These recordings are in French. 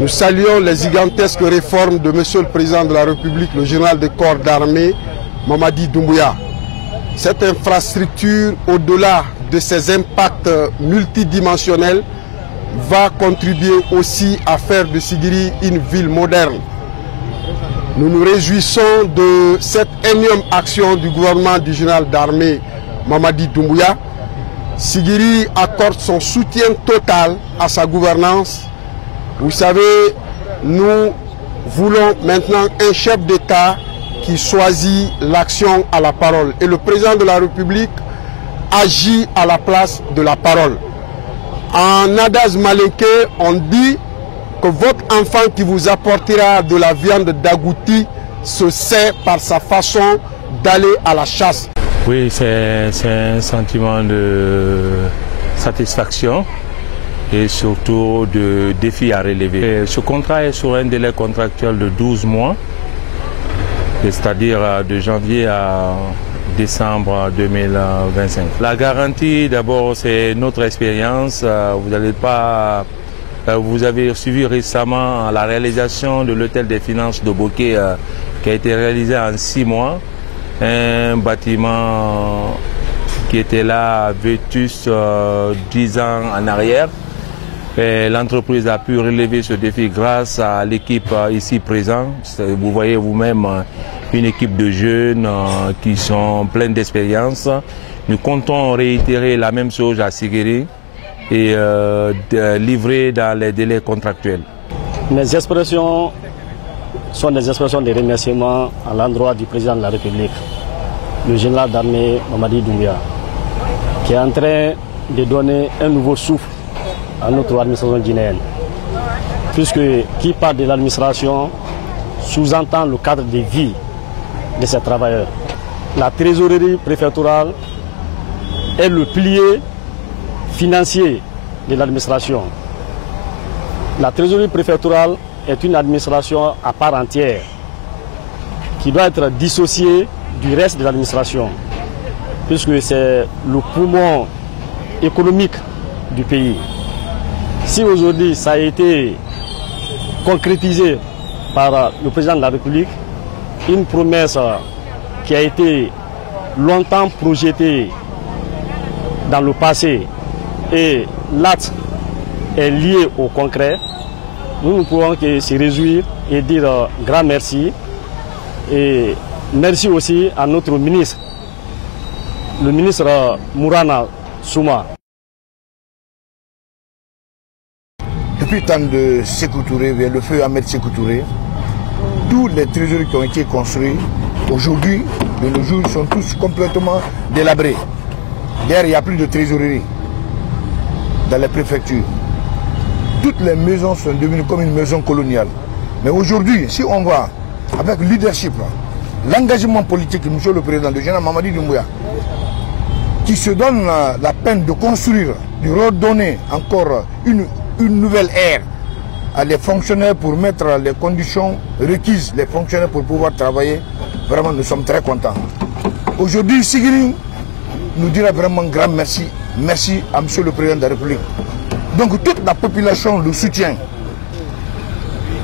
Nous saluons les gigantesques réformes de Monsieur le Président de la République, le général des corps d'armée, Mamadi Doumbouya. Cette infrastructure, au-delà de ses impacts multidimensionnels, va contribuer aussi à faire de Sigiri une ville moderne. Nous nous réjouissons de cette énième action du gouvernement du général d'armée Mamadi Doumbouya. Sigiri accorde son soutien total à sa gouvernance. Vous savez, nous voulons maintenant un chef d'État qui choisit l'action à la parole. Et le président de la République agit à la place de la parole. En adage malinké, on dit que votre enfant qui vous apportera de la viande d'agouti se sait par sa façon d'aller à la chasse. Oui, c'est un sentiment de satisfaction et surtout de défi à relever. Et ce contrat est sur un délai contractuel de 12 mois, c'est-à-dire de janvier à décembre 2025. La garantie, d'abord, c'est notre expérience. Vous avez suivi récemment la réalisation de l'hôtel des finances de Bokeh qui a été réalisé en 6 mois. Un bâtiment qui était là vétuste 10 ans en arrière. L'entreprise a pu relever ce défi grâce à l'équipe ici présente. Vous voyez vous-même une équipe de jeunes qui sont pleins d'expérience. Nous comptons réitérer la même chose à Sigiri et livrer dans les délais contractuels. Mes expressions sont des expressions de remerciement à l'endroit du président de la République, le général d'armée Mamadi Doumbouya, qui est en train de donner un nouveau souffle à notre administration guinéenne. Puisque qui parle de l'administration sous-entend le cadre de vie de ces travailleurs. La trésorerie préfectorale est le pilier financier de l'administration. La trésorerie préfectorale est une administration à part entière qui doit être dissociée du reste de l'administration, puisque c'est le poumon économique du pays. Si aujourd'hui ça a été concrétisé par le président de la République, une promesse qui a été longtemps projetée dans le passé et l'acte est lié au concret, nous ne pouvons que se réjouir et dire grand merci. Et merci aussi à notre ministre, le ministre Mourana Souma. Depuis le temps de Sékou Touré, le feu Ahmed Sékou Touré, tous les trésoriers qui ont été construits, aujourd'hui, de nos jours, sont tous complètement délabrés. D'ailleurs, il n'y a plus de trésorerie dans les préfectures. Toutes les maisons sont devenues comme une maison coloniale. Mais aujourd'hui, si on va avec le leadership, l'engagement politique de M. le Président, le général Mamadi Doumbouya, qui se donne la peine de construire, de redonner encore une nouvelle ère à les fonctionnaires pour mettre les conditions requises, les fonctionnaires pour pouvoir travailler, vraiment nous sommes très contents. Aujourd'hui, Sigiri nous dira vraiment grand merci. Merci à M. le Président de la République. Donc toute la population le soutient.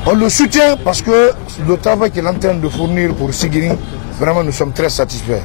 On le soutient parce que le travail qu'il est en train de fournir pour Sigiri, vraiment nous sommes très satisfaits.